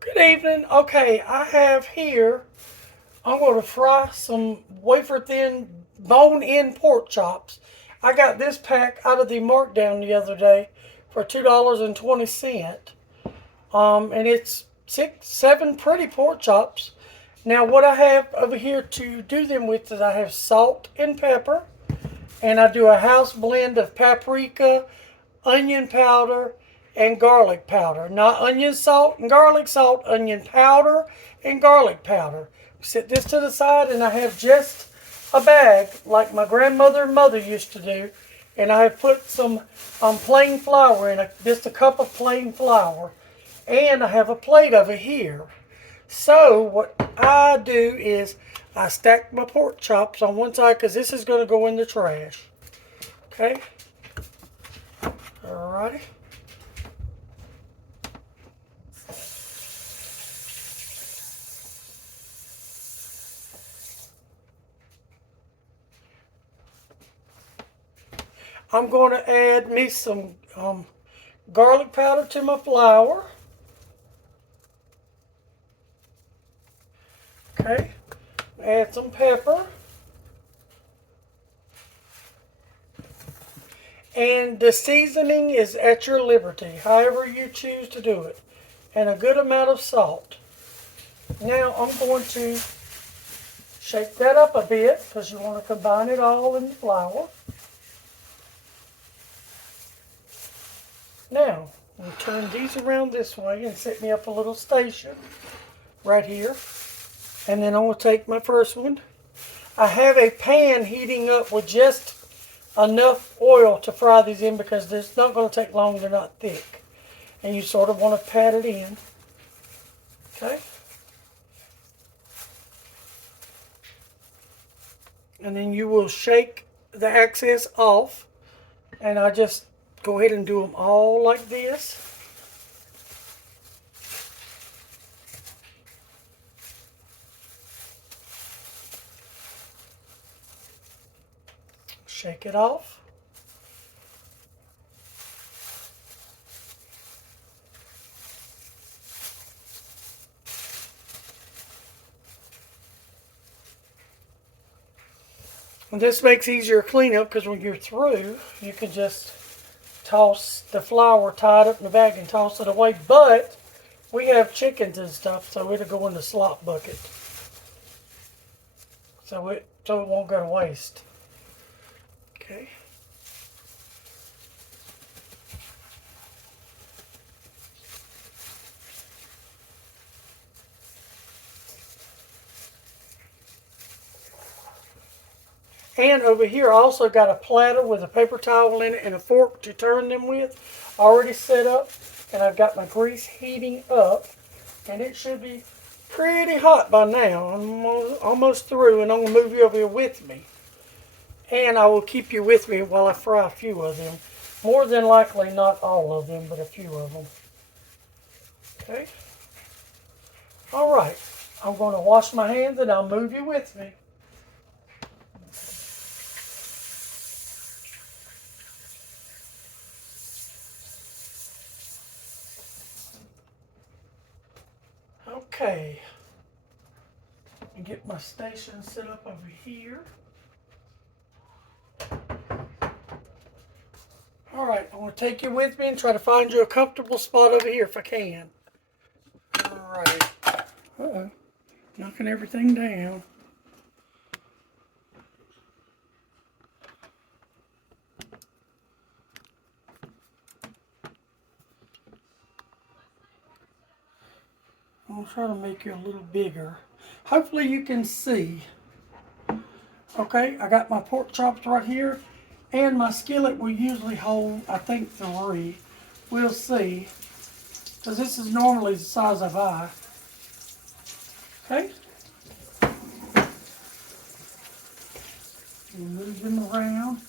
Good evening. Okay, I have here, I'm going to fry some wafer thin bone in pork chops. I got this pack out of the markdown the other day for $2.20. And it's six, seven pretty pork chops. Now, what I have over here to do them with is I have salt and pepper, and I do a house blend of paprika, onion powder, and garlic powder. Not onion salt, onion powder and garlic powder. Set this to the side, and I have just a bag like my grandmother and mother used to do. And I have put some plain flour in, just a cup of plain flour. And I have a plate over here. So what I do is I stack my pork chops on one side because this is going to go in the trash. Okay. Alrighty. I'm going to add me some garlic powder to my flour. Okay. Add some pepper. And the seasoning is at your liberty, however you choose to do it. And a good amount of salt. Now I'm going to shake that up a bit because you want to combine it all in the flour. Now, we'll turn these around this way and set me up a little station right here. And then I'm going to take my first one. I have a pan heating up with just enough oil to fry these in because it's not going to take long, they're not thick. And you sort of want to pat it in. Okay? And then you will shake the excess off. And I just go ahead and do them all like this. Shake it off. And this makes easier cleanup because when you're through, you can just toss the flour tied up in the bag and toss it away. But we have chickens and stuff, so it'll go in the slop bucket. So it won't go to waste. Okay. And over here I also got a platter with a paper towel in it and a fork to turn them with, already set up. And I've got my grease heating up, and it should be pretty hot by now. I'm almost through, and I'm going to move you over here with me. And I will keep you with me while I fry a few of them. More than likely not all of them, but a few of them. Okay? Alright, I'm going to wash my hands and I'll move you with me. Okay, and get my station set up over here. All right, I'm going to take you with me and try to find you a comfortable spot over here if I can. All right. Uh-oh, knocking everything down. I'll try to make you a little bigger. Hopefully you can see. Okay, I got my pork chops right here. And my skillet will usually hold, I think, 3. We'll see. Because this is normally the size of I. Okay. Move them around.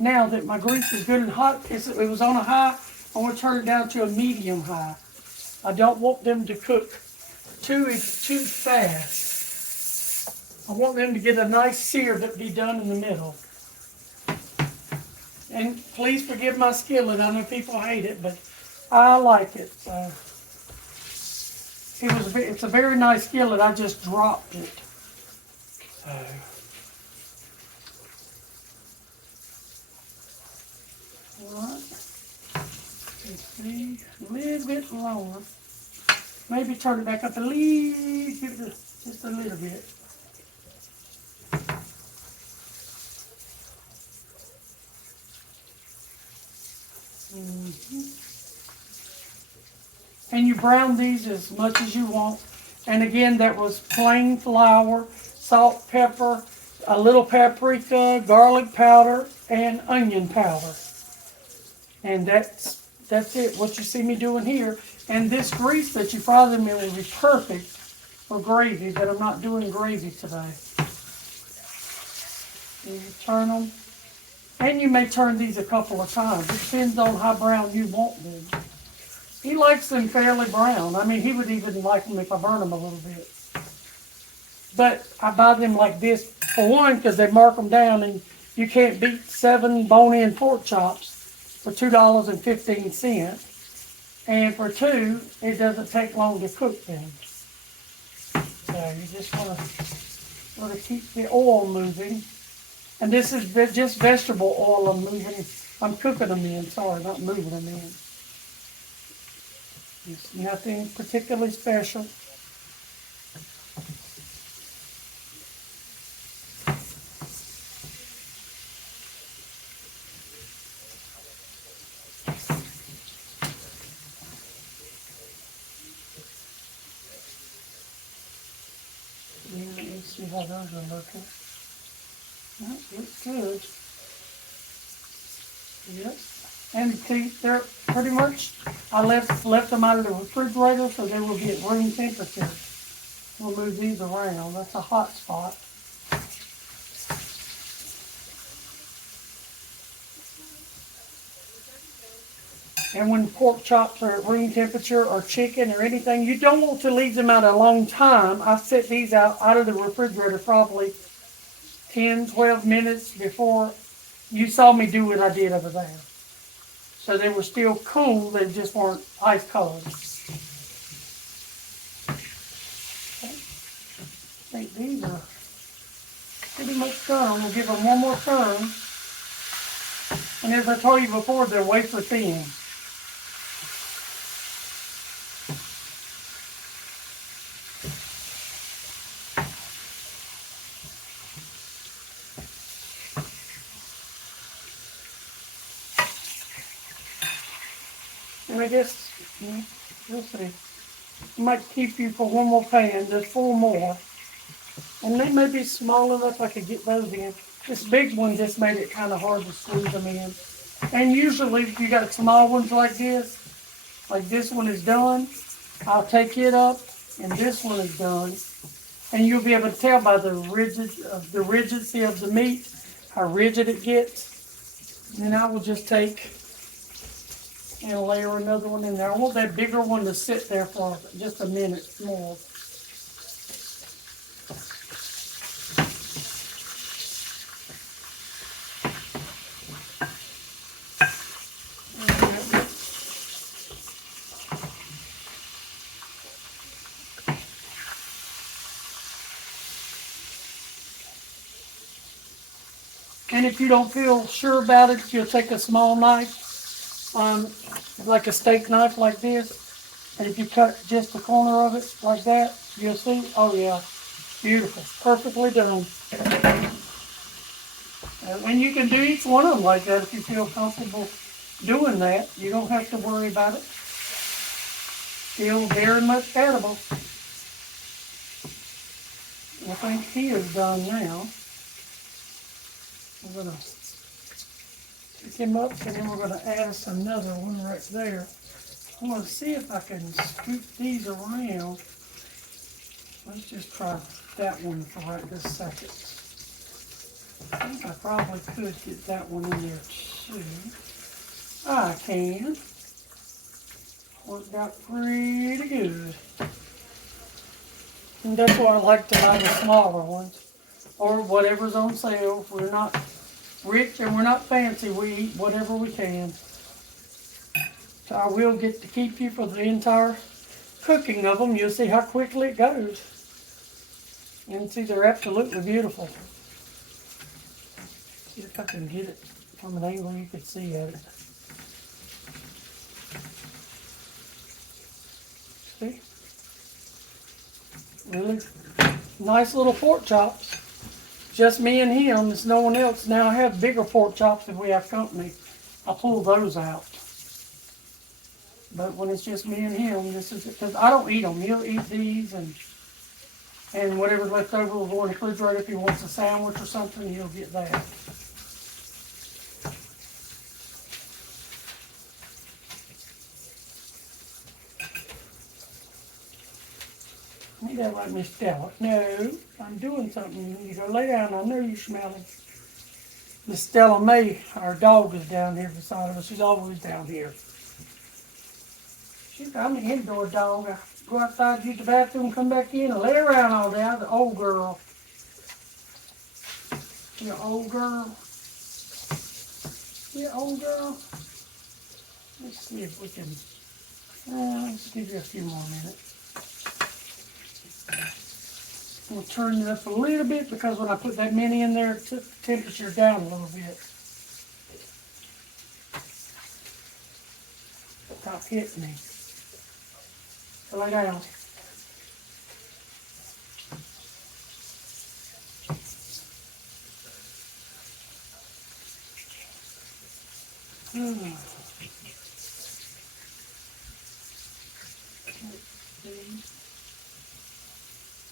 Now that my grease is good and hot, it was on a high, I want to turn it down to a medium high. I don't want them to cook too fast. I want them to get a nice sear that be done in the middle. And please forgive my skillet. I know people hate it, but I like it. So it's a very nice skillet. I just dropped it. So alright. Let's see. A little bit longer. Maybe turn it back up a little bit, just a little bit. And you brown these as much as you want. And again, that was plain flour, salt, pepper, a little paprika, garlic powder, and onion powder. And that's it, what you see me doing here. And this grease that you fry them in will be perfect for gravy, but I'm not doing gravy today. You turn them. And you may turn these a couple of times. It depends on how brown you want them. He likes them fairly brown. I mean, he would even like them if I burn them a little bit. But I buy them like this, for one, because they mark them down, and you can't beat 7 bone-in pork chops for $2.15. And for 2, it doesn't take long to cook them. So you just want to keep the oil moving. And this is just vegetable oil I'm cooking them in. Sorry, not moving them in. It's nothing particularly special. Yeah, let's see how those are looking. That looks good. Yep. And see, they're pretty much, I left them out of the refrigerator so they will be at room temperature. We'll move these around. That's a hot spot. And when pork chops are at room temperature, or chicken or anything, you don't want to leave them out a long time. I set these out of the refrigerator probably 10, 12 minutes before you saw me do what I did over there. So they were still cool, they just weren't ice cold. Okay. I think these are pretty much done. We'll give them one more turn. And as I told you before, they're wafer thin. And I guess, you'll see. I might keep you for one more pan, just 4 more. And they may be small enough I could get those in. This big one just made it kind of hard to squeeze them in. And usually if you got small ones like this one is done, I'll take it up, and this one is done. And you'll be able to tell by the rigidity of the meat, how rigid it gets. And then I will just take and layer another one in there. I want that bigger one to sit there for just a minute more. And if you don't feel sure about it, you'll take a small knife, like a steak knife like this, and if you cut just the corner of it like that, you'll see, oh yeah, beautiful, perfectly done. And you can do each one of them like that if you feel comfortable doing that. You don't have to worry about it. Still very much edible. I think he is done now. We're going to pick him up, and then we're going to add us another one right there. I'm going to see if I can scoop these around. Let's just try that one for right this second. I think I probably could get that one in there too. I can. Worked out pretty good. And that's why I like to buy the smaller ones, or whatever's on sale. If we're not rich and we're not fancy, we eat whatever we can. So I will get to keep you for the entire cooking of them. You'll see how quickly it goes. And see, they're absolutely beautiful. See if I can get it from an angle you can see at it. See? Really nice little pork chops. Just me and him. It's no one else. Now I have bigger pork chops if we have company. I pull those out. But when it's just me and him, this is because I don't eat them. He'll eat these and whatever's left over will go in the refrigerator. If he wants a sandwich or something, he'll get that. You don't like Miss Stella. No, I'm doing something. You go lay down. I know you smell it. Miss Stella May, our dog, is down here beside of us. She's always down here. I'm an indoor dog. I go outside, use the bathroom, come back in, and lay around all day. I'm the old girl. You old girl. You old girl. Let's see if we can. Let's give you a few more minutes. We'll turn it up a little bit because when I put that mini in there, it took the temperature down a little bit. Stop hitting me. So lay down.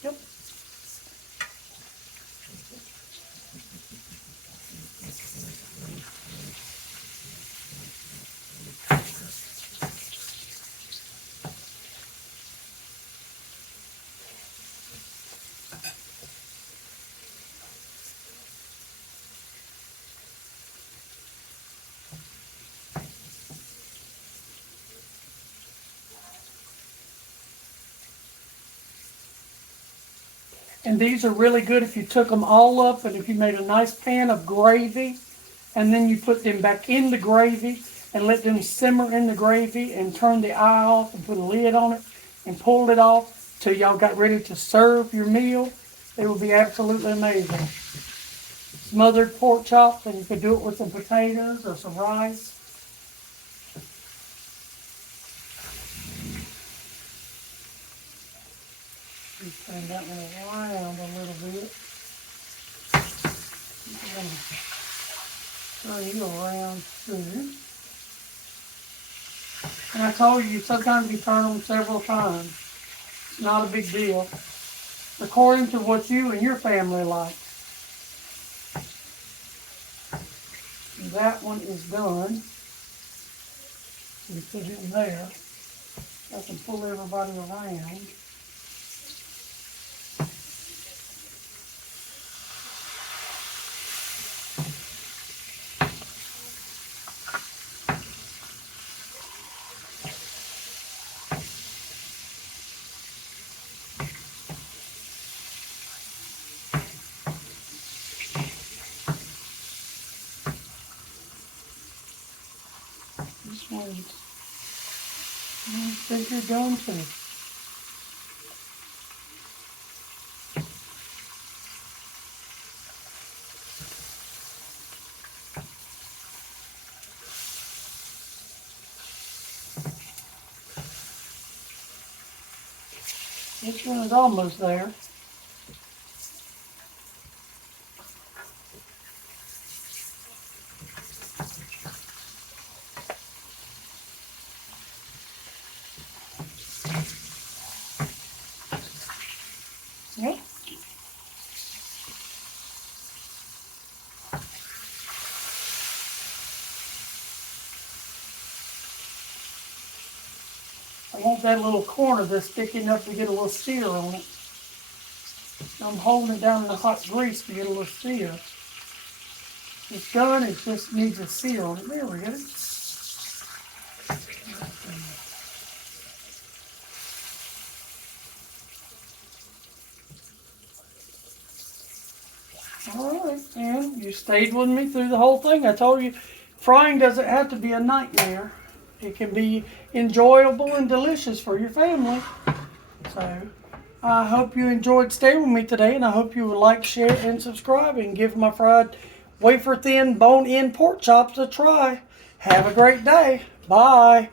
Yep. And these are really good if you took them all up and if you made a nice pan of gravy and then you put them back in the gravy and let them simmer in the gravy and turn the eye off and put a lid on it and pull it off till y'all got ready to serve your meal. They will be absolutely amazing. Smothered pork chops, and you could do it with some potatoes or some rice. Just turn that one around a little bit. Turn you around too. And I told you, sometimes you turn them several times. It's not a big deal. According to what you and your family like. That one is done. We put it in there. I can pull everybody around. This one's, I think you're done too. This one is almost there. Yep. I want that little corner that's sticking up to get a little sear on it. I'm holding it down in the hot grease to get a little sear. It's done, it just needs a sear on it. There we go. Alright, and you stayed with me through the whole thing. I told you, frying doesn't have to be a nightmare. It can be enjoyable and delicious for your family. So I hope you enjoyed staying with me today, and I hope you will like, share, and subscribe, and give my fried wafer thin bone-in pork chops a try. Have a great day. Bye.